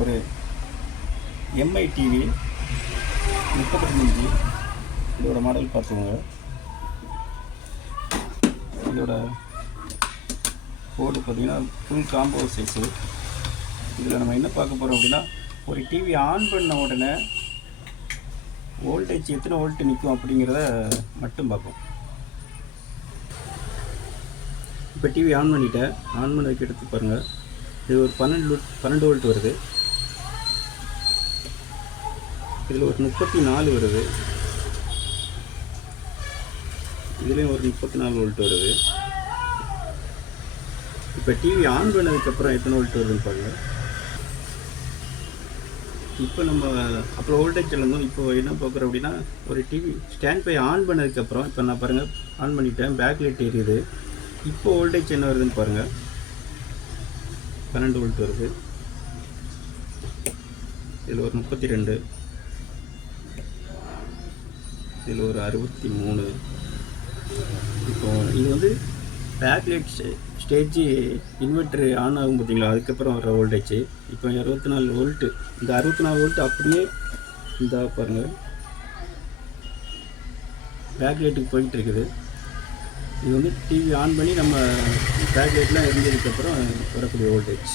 ஒரு Mi TV 32 inch. இதோட model பார்த்துக்கோங்க. இதோட போர்டு பார்த்திங்கன்னா ஃபுல் காம்போ சைஸு. இதில் நம்ம என்ன பார்க்க போகிறோம் அப்படின்னா, ஒரு டிவி ஆன் பண்ண உடனே வோல்டேஜ் எத்தனை வோல்ட் நிற்கும் அப்படிங்கிறத மட்டும் பார்ப்போம். இப்போ டிவி ஆன் பண்ணிவிட்டேன். ஆன் பண்ணதுக்கு எடுத்து பாருங்கள். இது ஒரு 12 வோல்ட் வருது. இதில் ஒரு 34 வருது. இதுலேயும் ஒரு 34 வோல்ட் வருது. இப்போ டிவி ஆன் பண்ணதுக்கப்புறம் எத்தனை வோல்ட் வருதுன்னு பாருங்கள். இப்போ நம்ம அப்புறம் வோல்டேஜ் எழுந்தோம். இப்போ என்ன பார்க்குறோம் அப்படின்னா, ஒரு டிவி ஸ்டாண்ட் பை ஆன் பண்ணதுக்கப்புறம் இப்போ நான் பாருங்கள் ஆன் பண்ணிவிட்டேன். பேக் லைட் எரியுது. இப்போ வோல்டேஜ் என்ன வருதுன்னு பாருங்கள். 12 வோல்ட் வருது. இதில் ஒரு 32, இதில் ஒரு 63. இப்போ இது வந்து back light stage inverter on ஆகும் பார்த்தீங்களா, அதுக்கப்புறம் வர வோல்டேஜ். இப்போ 64 வோல்ட்டு. இந்த 64 வோல்ட் அப்படியே இந்த பாருங்கள் பேக் லைட்டுக்கு போயிட்டு இருக்குது. இது வந்து டிவி ஆன் பண்ணி நம்ம பேக் லைட்லாம் எரிஞ்சதுக்கப்புறம் வரக்கூடிய வோல்டேஜ்.